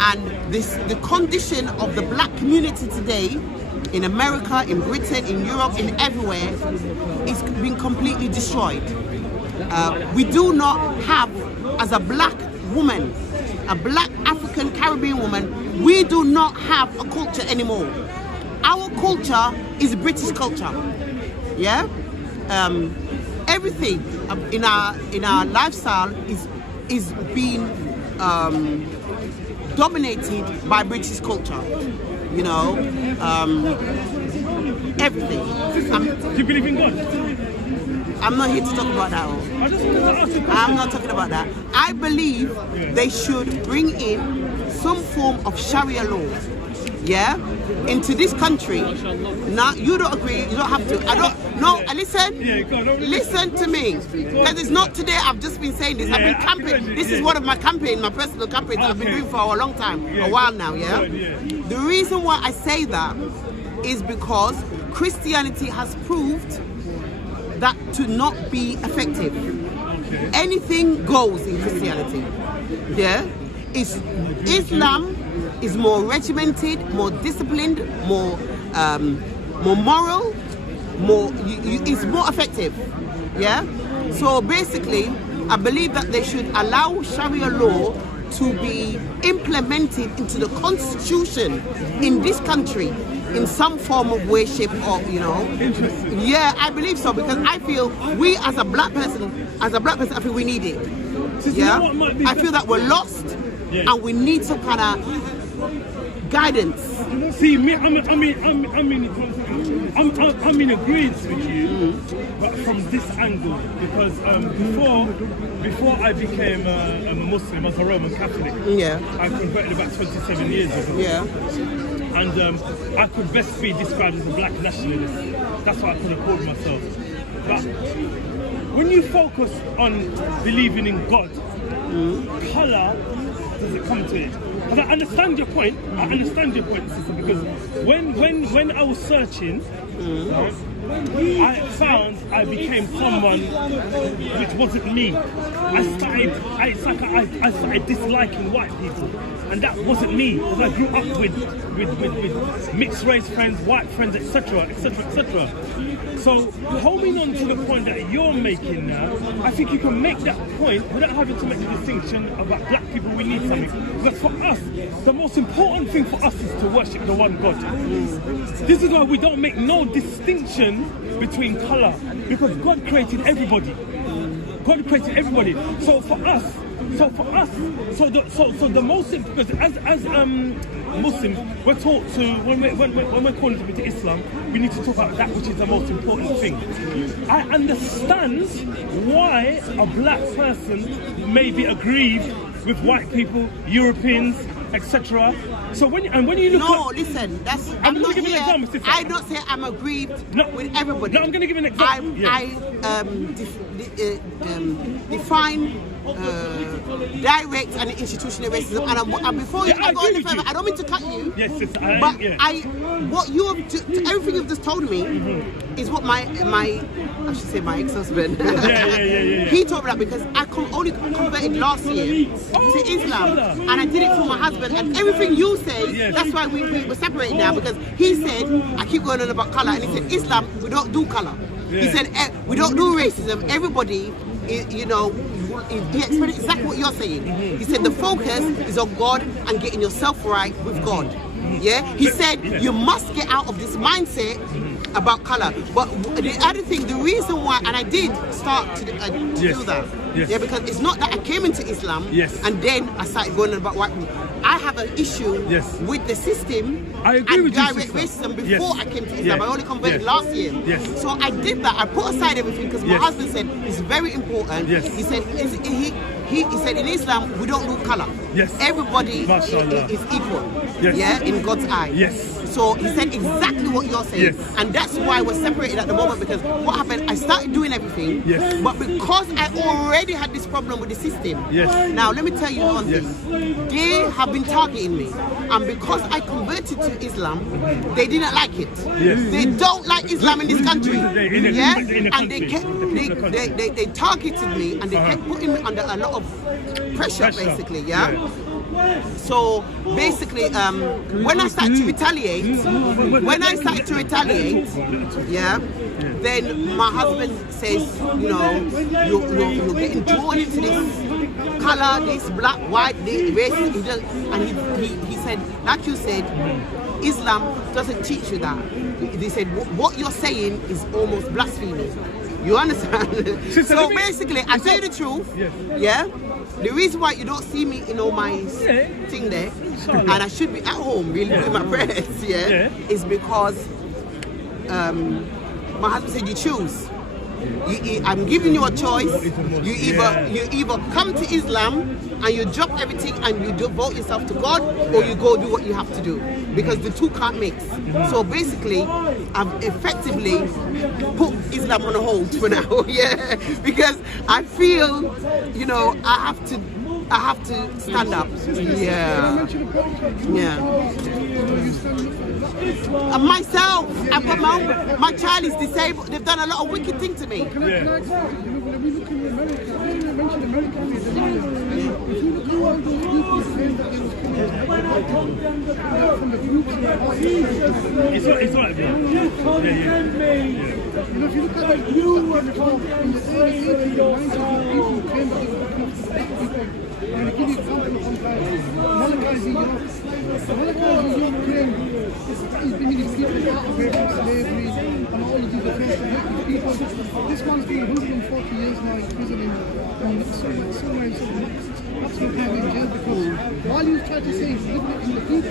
And the condition of the black community today in America, in Britain, in Europe, in everywhere, is being completely destroyed. We do not have, as a black woman, a black African Caribbean woman, we do not have a culture anymore. Our culture is British culture. Yeah, everything in our lifestyle is being dominated by British culture. You know, everything. Do you believe in God? I'm not here to talk about that. I just wanted to ask you a question. I'm not talking about that. I believe they should bring in some form of Sharia law, yeah, into this country. Now, you don't agree, you don't have to. I don't, no, listen, listen to me. Because it's not today, I've just been saying this. I've been campaigning. This is one of my campaigns, my personal campaigns that I've been doing for a long time, a while now, yeah? The reason why I say that is because Christianity has proved that to not be effective. Anything goes in Christianity. Yeah, Islam is more regimented, more disciplined, more moral, it's more effective. Yeah. So basically, I believe that they should allow Sharia law to be implemented into the constitution in this country in some form of way, shape, or, you know. Yeah, I believe so, because I feel we as a black person, I feel we need it. Yeah, I feel that we're lost and we need some kind of guidance. See, me, I'm in agreement with you, but from this angle, because before I became a Muslim, as a Roman Catholic, I converted about 27 years ago. Yeah. And I could best be described as a black nationalist. That's what I could have called myself. But when you focus on believing in God, colour doesn't come to it. Because I understand your point. I understand your point, sister. Because when I was searching, I found I became someone which wasn't me. I started disliking white people, and that wasn't me. Because I grew up with mixed race friends, white friends, etc., etc., etc. So homing on to the point that you're making now, I think you can make that point without having to make the distinction about black people. We need something. But for us, the most important thing for us is to worship the one God. This is why we don't make no distinction between colour, because God created everybody. God created everybody. So for us, the most, because as Muslims, we're taught to, when we're calling to Islam, we need to talk about that which is the most important thing. I understand why a black person may be aggrieved with white people, Europeans, etc. So when you look listen, that's I'm not here. Example, I don't say I'm aggrieved with everybody. No, I'm going to give an example. Define direct and institutional racism, and before I go any further, I don't mean to cut you. Yes, what you have everything you've just told me is what my I should say my ex-husband. He told me that, because I only converted last year to Islam, and I did it for my husband, and everything you say, that's why we were separated now, because he said, I keep going on about colour, and he said, Islam, we don't do colour. He said, we don't do racism, everybody, you know, he explained exactly what you're saying. He said the focus is on God and getting yourself right with God. Yeah, he said you must get out of this mindset about colour. But the other thing, the reason why, and I did start to do that, because it's not that I came into Islam and then I started going on about white people. I have an issue with the system and direct racism before I came to Islam. I only converted last year. So I did that. I put aside everything because my husband said it's very important. He said he said in Islam we don't do colour. Everybody is equal. In God's eye. So he said exactly what you're saying, and that's why we're separated at the moment, because what happened, I started doing everything, but because I already had this problem with the system, now let me tell you one thing, they have been targeting me, and because I converted to Islam, they didn't like it. They don't like Islam in this country, and they targeted me, and they kept putting me under a lot of pressure. Basically, So basically, when I started to retaliate, yeah, then my husband says, you know, you're getting drawn into this color, this black, white, this race, and he said, like you said, Islam doesn't teach you that. They said what you're saying is almost blasphemy. You understand? So basically, I tell you the truth. Yeah. The reason why you don't see me in all my thing there, and I should be at home really doing my prayers, is because my husband said you choose. I'm giving you a choice. You either come to Islam and you drop everything and you devote yourself to God, or you go do what you have to do, because the two can't mix. So basically, I've effectively put Islam on hold for now, because I feel, you know, I have to stand up. And myself, I've got my child is disabled. They've done a lot of wicked things to me. It's right there. You know, if you look at it, in the early 80s and 90s, people came and they give you example of Malachi Europe, he's bringing these people out of here from slavery and all of these different people. This man's been 140 years now in prison in somewhere in absolute time in jail, because while he was trying to say he's living in the people, he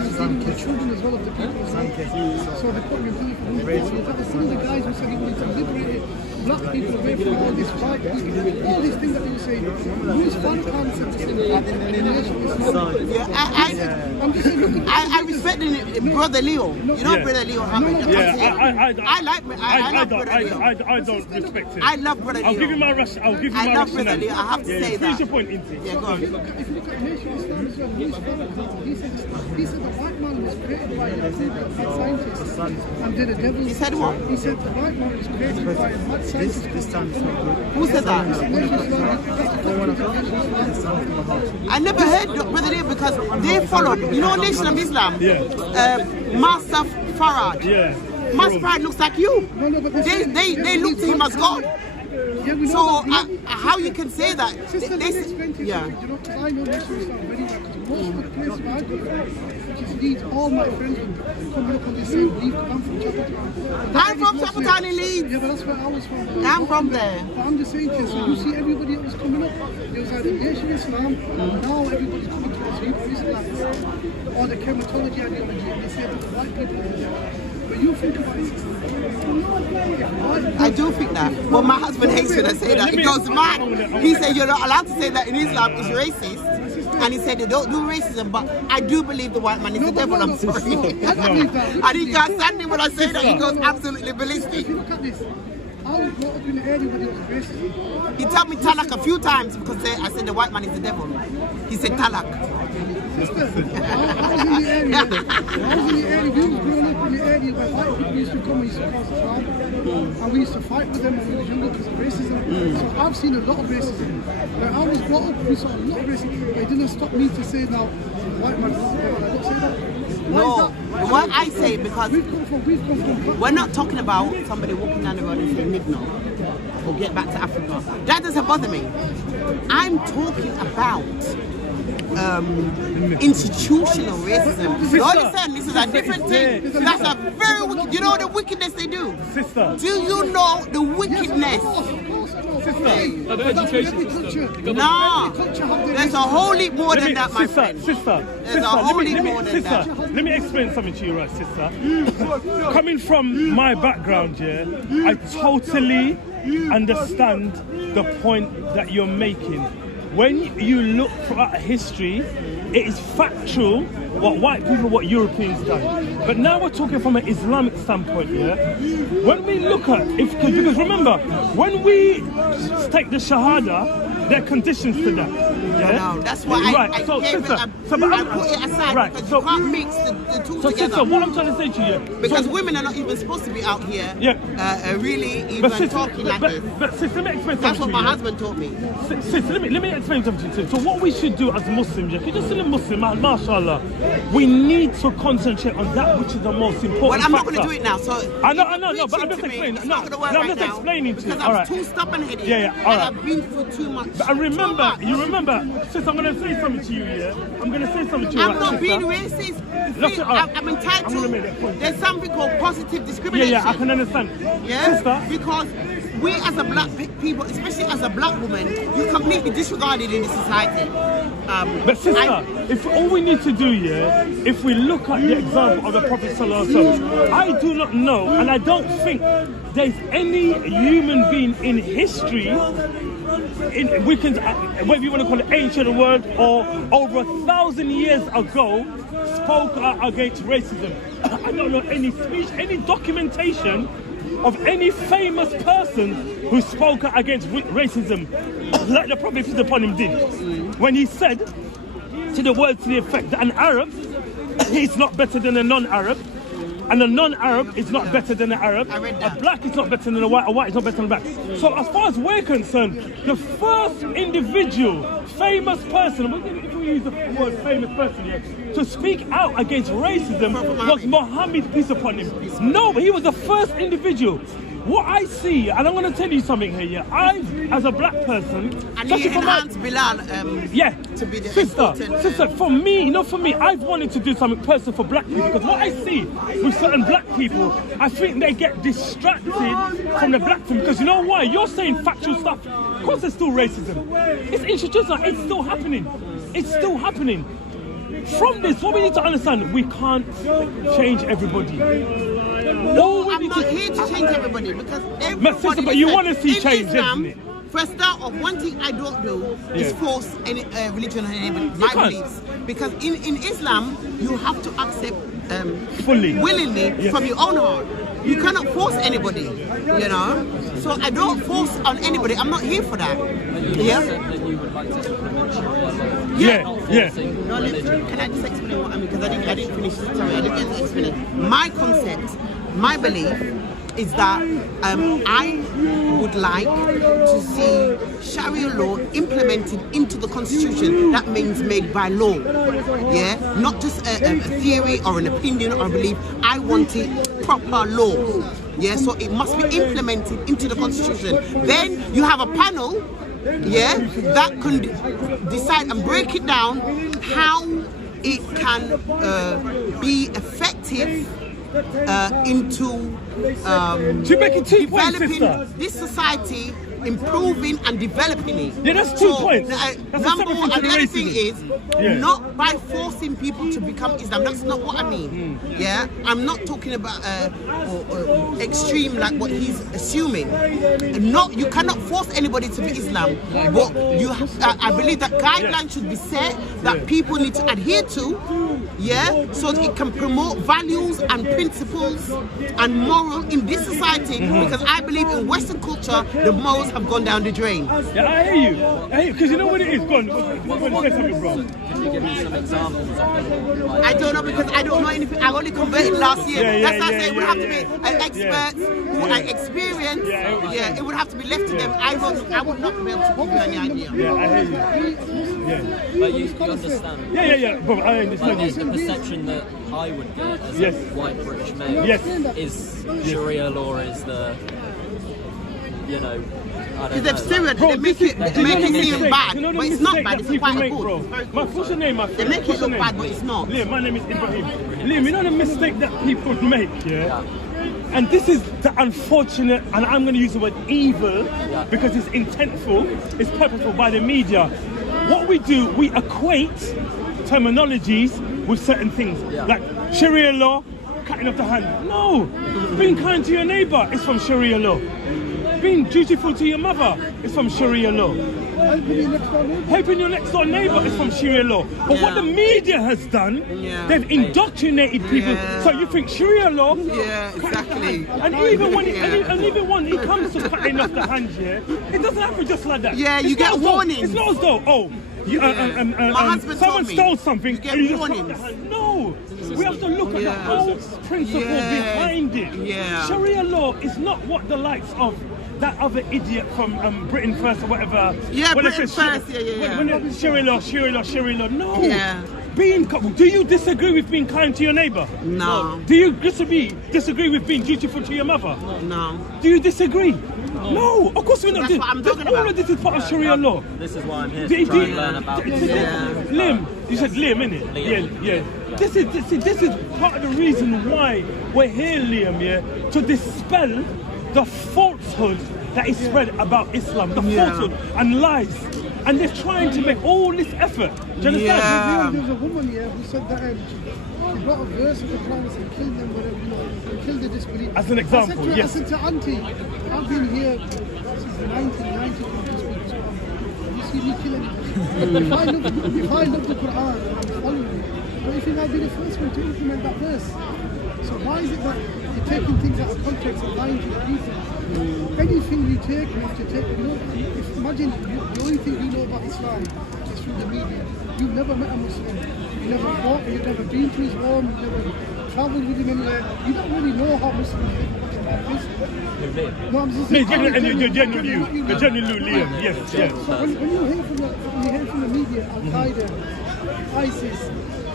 was dealing with the children as well of the people as well. So they put him in prison for 140 years. That was some of the guys who said he wanted to liberate black people away from all this white people, all these things that they were saying. Who's fan concepts in the nation Islam? I respect Brother Leo. You know Brother Leo Hamid? I love Brother Leo. I don't respect him. I love Brother Leo. I'll give you my rush. I love Brother Leo. I have to say that. Finish your point, Inti. Yeah, go on. If you look at nation Islam as well, he said the white man was created by a scientist and did a devil. He said what? He said the white man was created by a mad scientist. Who said that? I never heard Brother Leo, because they followed, you know, Nation of Islam. Master Farad. Master Farad looks like you. They look to him as God. So how you can say that? You know, because I know Nation Islam very well, because most of the places where I go from, which is Leeds, all my friends would come up on the same Leeds. I'm from Chapel Town in Leeds. Yeah, but that's where I was from. I'm from there. But I'm just saying to you, so you see everybody that was coming up, it was either Nation Islam, now everybody's coming to us, Islam, or the chematology ideology, and they say that the white people are there. But you think about it. I do think that. But my husband hates when I say that. He goes mad. He said you're not allowed to say that in Islam is racist. And he said they don't do racism, but I do believe the white man is the devil. I'm sorry. And he can't stand it when I say that. He goes absolutely ballistic. If you look at this, I was brought up in the area where it was racist. He told me talak a few times because I said the white man is the devil. He said talak. I was in the area. We was growing up in the area where white people used to come and used to cause trouble. And we used to fight with them when we were younger because of racism. So I've seen a lot of racism. When I was brought up, we saw a lot of racism. But it didn't stop me to say now, white man is the devil. I don't say that. No, what I say, because we've come from we're not talking about somebody walking down the road and saying Nigno or get back to Africa. That doesn't bother me. I'm talking about institutional racism. You understand? This is a different thing. That's a very wicked. You know the wickedness they do? Sister. Do you know the wickedness? No. There's a whole heap more than that, my friend. Sister. There's a whole heap more than that. Let me explain something to you, right, sister? Coming from my background, I totally understand the point that you're making. When you look at history, it is factual what white people, what Europeans done. But now we're talking from an Islamic standpoint, When we look at, because remember, when we take the Shahada, there are conditions to that. Yeah? No, that's why I so, gave sister, I put it aside because you can't mix the two so together. Sister, what I'm trying to say to you... Because women are not even supposed to be out here really even talking like this. But sister, let me explain That's something what to my you. husband taught me. Sister, let me explain something to you. So what we should do as Muslims, if you're just still a Muslim, mashallah, we need to concentrate on that which is the most important Well, I'm not factor. going to do it now. So I know, but I'm just explaining. It's not going to work I'm right just now explaining to you. because All I'm right. too stubborn-headed. Yeah, all and right. I've been through too much. But I remember, you remember, sis, I'm going to say something to you, yeah? I'm going to say something to you, I'm right, not sister? being racist. Look, See, all right. I'm entitled. I'm gonna make that point. There's something called positive discrimination. Yeah, I can understand. Yeah, Sister, because we as a black people, especially as a black woman, you're completely disregarded in this society. but sister, if all we need to do, if we look at the example of the Prophet Sallallahu Alaihi Wasallam, I do not know, and I don't think there's any human being in history, we can, whether you want to call it ancient world or over 1,000 years ago, spoke against racism. I don't know any speech, any documentation of any famous person who spoke against racism, like the Prophet peace upon him did, when he said to the words to the effect that an Arab is not better than a non-Arab, and a non-Arab is not better than an Arab. A black is not better than a white is not better than a black. So as far as we're concerned, the first individual, famous person, if we use the word famous person, to speak out against racism was Muhammad, peace upon him. No, but he was the first individual. What I see, and I'm going to tell you something here, I, as a black person... And he enhanced Bilal to be the sister, for me, I've wanted to do something personal for black people, because what I see with certain black people, I think they get distracted from the black thing, because you know why? You're saying factual stuff. Of course there's still racism. It's introduced, it's still happening. It's still happening. From this, what we need to understand, we can't change everybody. No, I'm not here to change everybody, because everybody... Sister, but you want to see change, Islam, isn't it? for a start off, one thing I don't do is force any religion on anybody, my beliefs. Because in Islam, you have to accept fully, willingly from your own heart. You cannot force anybody, you know? So I don't force on anybody. I'm not here for that. Yeah? No, can I just explain what I mean? Because I didn't finish. Sorry, I didn't get to explain. My concept, my belief is that I would like to see Sharia law implemented into the constitution. That means made by law. Yeah, not just a theory or an opinion or a belief. I want it proper law. Yeah, so it must be implemented into the constitution. Then you have a panel, yeah, that can decide and break it down how it can be effective into developing this society, improving and developing it. Yeah, that's 2 points. Number one, and the other thing is not by forcing people to become Islam. That's not what I mean. Yeah, I'm not talking about extreme like what he's assuming. No, you cannot force anybody to be Islam. But you, I believe that guidelines should be set that people need to adhere to. Yeah, so it can promote values and principles and moral in this society. Because I believe in Western culture, the morals have gone down the drain. Yeah, I hear you. Because you know what it is. Go on, say something, bro. Could you give me some examples of them? I don't know, because I don't know anything. I only converted last year. That's why I say it would have to be experts who are experienced. Yeah, it would have to be left to them. I would not be able to give you any idea. Yeah, I hear you. Yeah. But you understand? Yeah, bro, I understand you. The perception that I would get as a white British male is Sharia law is the, you know, I don't know. They make it seem bad, but it's not bad. It's quite good. Bro. What's your name, my friend? They make it look bad, but it's not. Liam, my name is Ibrahim. Liam, you know the mistake that people make, And this is the unfortunate, and I'm going to use the word evil, because it's intentful, it's purposeful by the media. What we do, we equate terminologies with certain things, like Sharia law, cutting off the hand. No, being kind to your neighbor is from Sharia law. Being dutiful to your mother is from Sharia law. Helping your next door neighbor is from Sharia law. But what the media has done, they've indoctrinated people. So you think Sharia law? Yeah, exactly. And even when it comes to cutting off the hands, it doesn't happen just like that. Yeah, you get warnings. It's not as though, someone stole something. You get warnings. No, we have to look at the whole principle behind it. Yeah. Sharia law is not what the likes of that other idiot from Britain First or whatever. Yeah, Britain First. When Sharia law. No. Yeah. Do you disagree with being kind to your neighbour? No. Do you disagree with being dutiful to your mother? No. Do you disagree? No, of course we're not. That's what I'm talking about. All of this is part of Sharia law. This is why I'm here to try and learn about this. Liam, you said Liam, innit? Liam. Yeah. This is part of the reason why we're here, Liam, to dispel the falsehood that is spread about Islam, the falsehood and lies. And they're trying to make all this effort. Do you understand? There was a woman here who said that she brought a verse of the Quran and said, kill them, whatever, kill the disbelievers. As an example, I said to Auntie, I've been here since 1990 to you see me killing if I love the Quran, I'm following it. But if you've not been the first one to implement that verse, so why is it that you're taking things out of context and lying to the people? Anything you take, you have to take. Imagine the only thing you know about Islam is through the media. You've never met a Muslim. You never walked, you've never been to his home, you've never travelled with him anywhere. You don't really know how Muslims live about this. No, I'm just saying. The general Liam, yes. So when you hear from the media, Al-Qaeda, ISIS,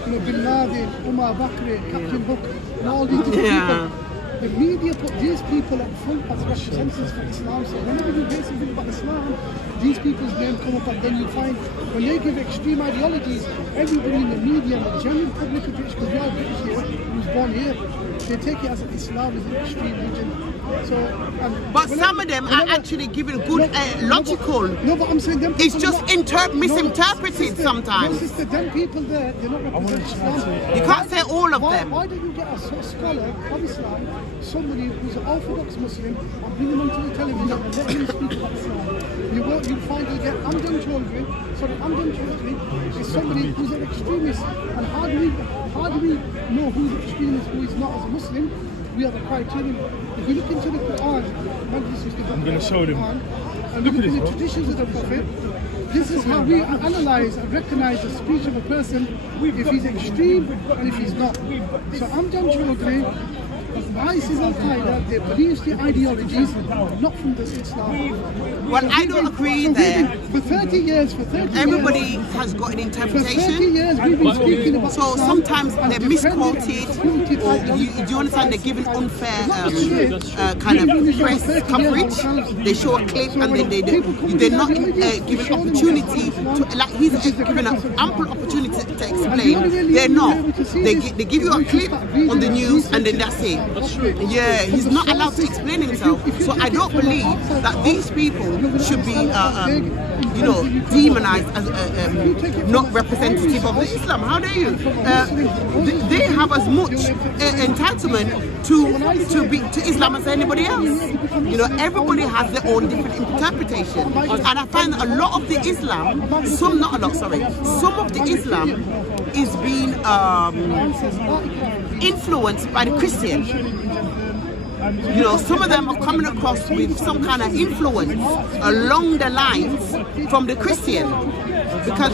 Bin Laden, Umar Bakr, Captain Hook, and all these different people. The media put these people up front as representatives for Islam. So whenever you hear something about Islam, these people's names come up, and then you find when they give extreme ideologies, everybody in the media and the general public of British, because we are British here, who's born here, they take it as Islam is an extreme religion. But some of them are actually giving good logical. No, but I'm saying them. It's just misinterpreted sometimes. No, sister, them people there, they're not representing Islam. You can't say all of them. Why don't you get a scholar of Islam, somebody who's an Orthodox Muslim, and bring him onto the television and let him speak about Islam? You'll find you'll get Amjad Chaudhry is somebody who's an extremist. And how do we know who's an extremist, who is not as a Muslim? We have a criterion. If you look into the Quran, I'm going to show them. And look at the traditions of the Prophet. This is how we analyze and recognize the speech of a person if he's extreme and if he's not. So Amjad Chaudhry, ISIS Al-Qaeda, they believe the ideologies not from the Islam. Well, I don't agree there. For 30 years, everybody has got an interpretation. For 30 years, we've been speaking about so sometimes they're misquoted, or do you understand, they're given unfair kind of press coverage. They show a clip and then they're not given opportunity to, like he's given an ample opportunity to explain. They're not. They give you a clip on the news and then that's it. Yeah, he's not allowed to explain himself. So I don't believe that these people should be, demonized as not representative of Islam. How dare you? They have as much entitlement to Islam as anybody else. You know, everybody has their own different interpretation, and I find that a lot of the Islam, some of the Islam is being influenced by the Christian. You know, some of them are coming across with some kind of influence along the lines from the Christian, because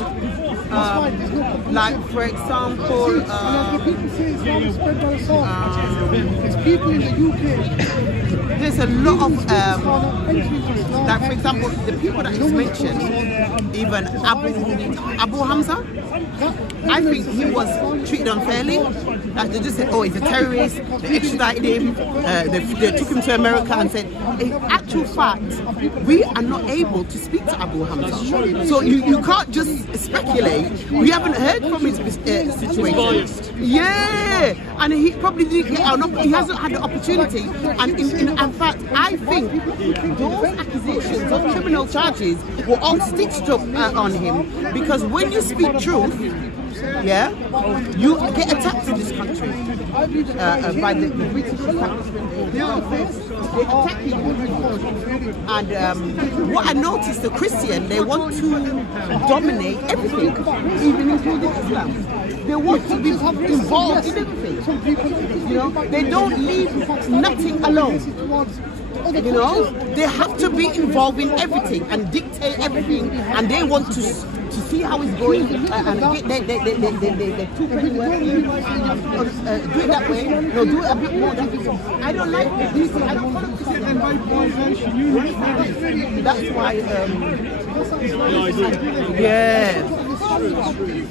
like for example there's a lot of like for example the people that he's mentioned, even Abu Hamza, I think he was treated unfairly. Like they just said, oh, he's a terrorist, they extradited him, they took him to America and said, in actual fact, we are not able to speak to Abu Hamza. So you can't just speculate. We haven't heard from his situation. Yeah, and he probably didn't get he hasn't had the opportunity. And in fact, I think those accusations of criminal charges were all stitched up on him, because when you speak truth, Yeah, you get attacked in this country by the British establishment. They attack people. And what I noticed, the Christian, they want to dominate everything, even including Islam. They want to be involved in everything. You know, they don't leave nothing alone. You know, they have to be involved in everything and dictate everything, and they want to see how it's going. And they took anywhere. Do it that way. No, do it a bit more. I don't like this. I don't want to. That's why. Yeah.